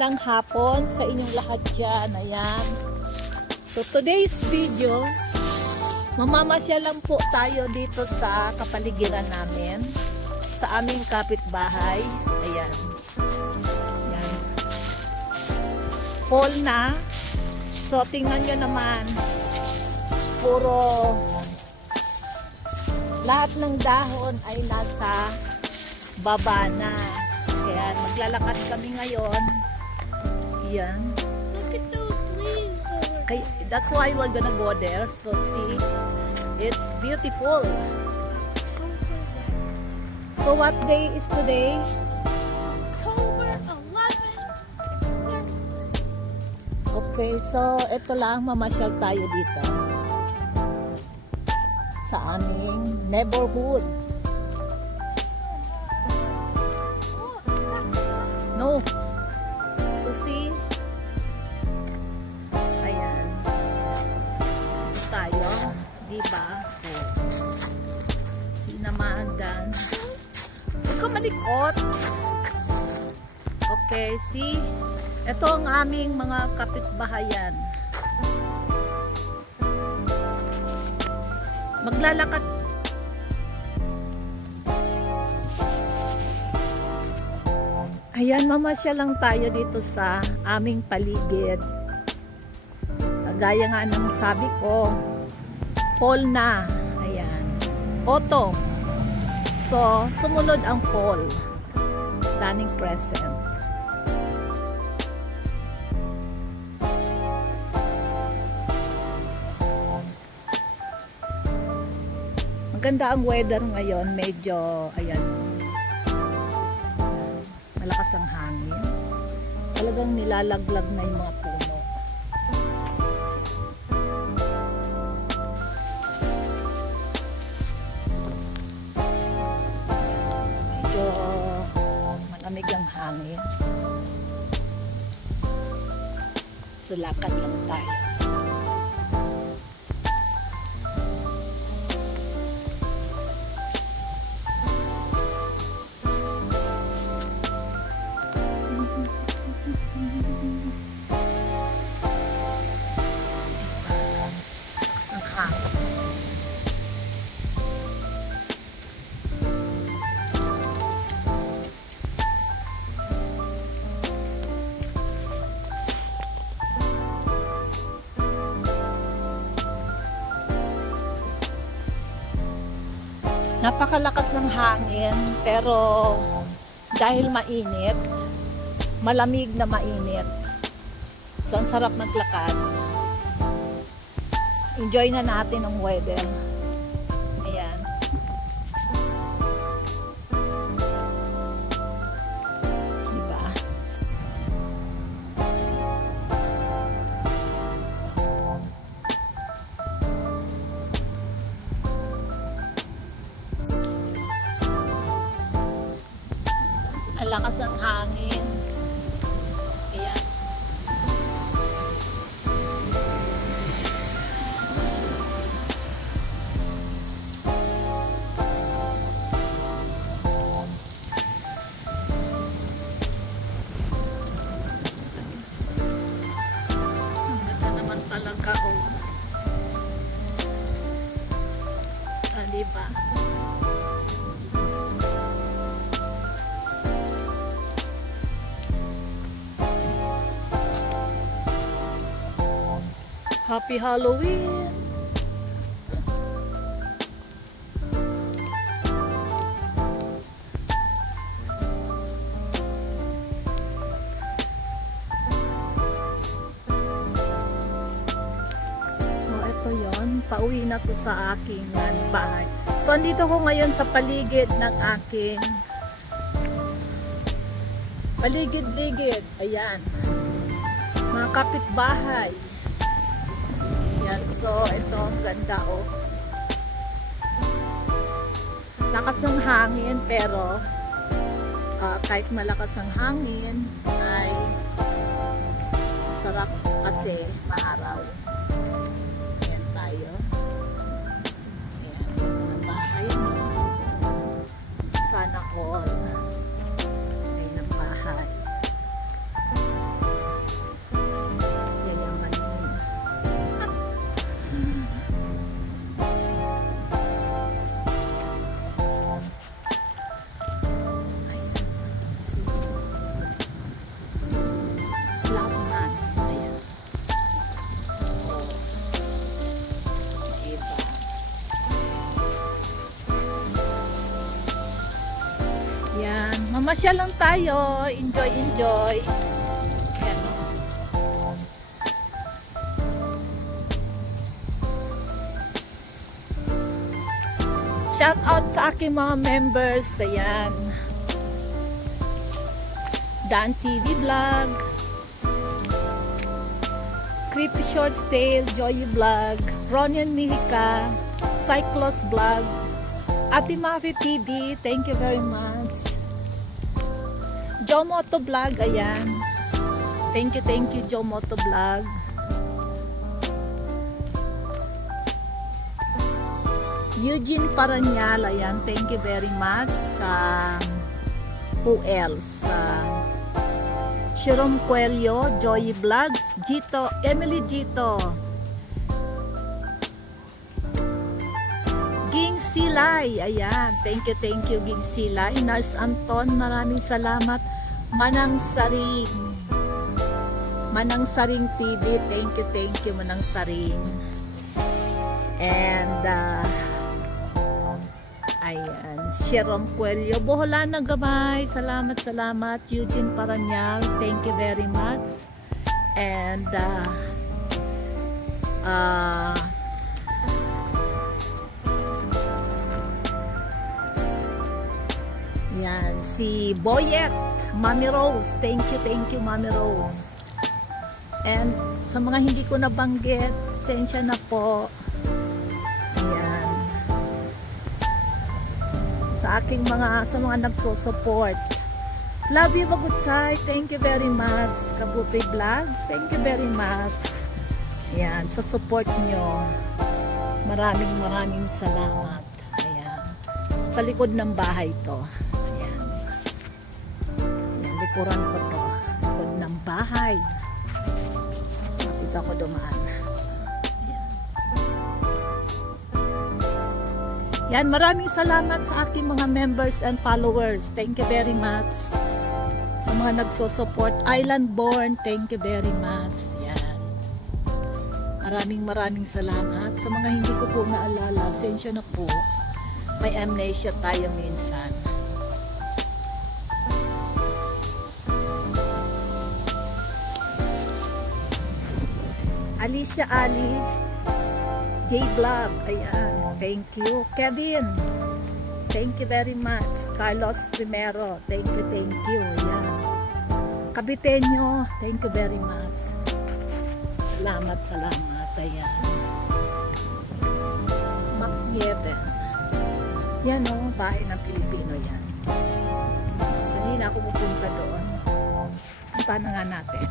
magandang hapon sa inyong lahat dyan. Ayan. So today's video, mamamasya lang po tayo dito sa kapaligiran namin, sa aming kapitbahay. Ayan. Ayan. Fall na. So tingnan nyo naman, puro lahat ng dahon ay nasa baba na. Kaya maglalakad kami ngayon. Yan. Look at those leaves. Okay, that's why we're gonna go there. So see, it's beautiful. So what day is today? October 11th. Okay, so ito lang, mamasyal tayo dito sa aming neighborhood. No. So see, ayan, ito tayo, diba? See naman dan. Huwag ka malikot. Okay, see, ito ang aming mga kapitbahayan. Maglalakad. Ayan, mamasya lang tayo dito sa aming paligid. Gaya nga ng sabi ko, fall na. Ayan. Autumn. So, sumunod ang fall. Planning present. Maganda ang weather ngayon. Medyo, ayan, malakas ang hangin. Talagang nilalaglag na yung mga puno. Medyo malamig ang hangin. So lakad lang tayo. Napakalakas ng hangin, pero dahil mainit, malamig na mainit. So ang sarap maglakad. Enjoy na natin ang weather. Ayan. Diba? Ang lakas ng hangin. Ayan. Ganda naman talaga, oh. Ah, diba? Happy Halloween! So, ito yon, pauwi na to sa aking bahay. So, andito ko ngayon sa paligid ng aking paligid-ligid. Ayan. Mga kapitbahay. Yan, so ito ang ganda, oh. Lakas ng hangin, pero kahit malakas ang hangin ay sarap kasi maaraw. Ayan tayo. Ayan, ang bahay niyo. Sana all. Ayan ang bahay. Mamasyal lang tayo. Enjoy, enjoy. Ayan. Shout out sa aking mga members. Ayan. Dan TV Vlog, Creepy Shorts Tale, Joy Vlog, Ronian Mihika, Cyclos Vlog, Ate Mavi TV, thank you very much. Joe Moto Vlog, ayan. Thank you Joe Moto Vlog. Eugene Paranyal, ayan. Thank you very much. Who else? Jerome Coelho, Joy Vlogs, Gito, Emily Gito, Ging Silay, ayan, thank you Ging Silay. Nars Anton, maraming salamat. Manang Saring TV, thank you Manang Saring. And ayan, Jerome Coelho, Boholana Gamay, salamat. Eugene Paranyal, thank you very much. And yan, si Boyet, Mami Rose, thank you Mami Rose. And sa mga hindi ko nabanggit, sensya na po. Ayan. Sa aking sa mga nagsusupport. Love you, Magutsay, thank you very much. Kabuti Vlog, thank you very much. Ayan, sa support nyo. Maraming salamat. Ayan. Sa likod ng bahay to. Likuran ko to. Likod ng bahay. Makita ko dumaan. Yan, maraming salamat sa aking mga members and followers. Thank you very much. Sa mga nagsusupport. Island Born, thank you very much. Yan. Maraming salamat. Sa mga hindi ko po naalala, sensya na po. May amnesia tayo minsan. Alicia Ali, J Vlog, ayan, thank you. Kevin, thank you very much. Carlos Primero, thank you, ayan. Kabitenyo, thank you very much. Salamat, ayan. Macnieten, yan o, bahay ng Pilipino yan. Sali na ako pupunta doon. Paano nga natin?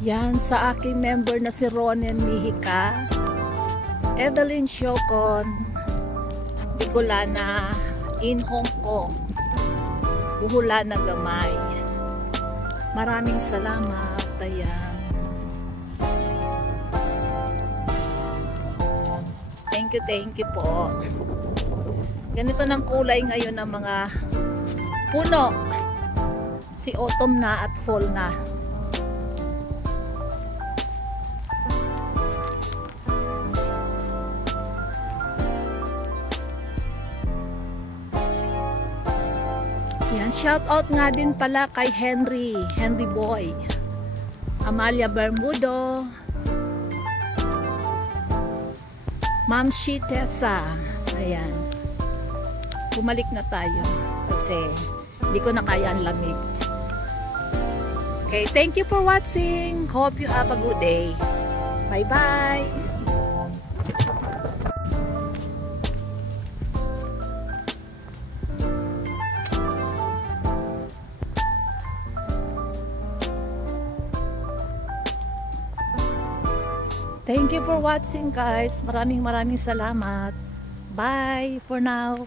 Yan, sa aking member na si Ronian Mihika, Evelyn Siocon, Bicolana, in Hong Kong, Buholana Gamay. Maraming salamat. Ayan. Thank you po. Ganito ng kulay ngayon ng mga puno. Si autumn na at fall na. Shout out nga din pala kay Henry Boy, Amalia Bermudo, Ma'am Tessa. Ayan. Bumalik na tayo kasi hindi ko na kaya ang lamig. Okay, thank you for watching. Hope you have a good day. Bye bye. Thank you for watching guys. Maraming salamat. Bye for now.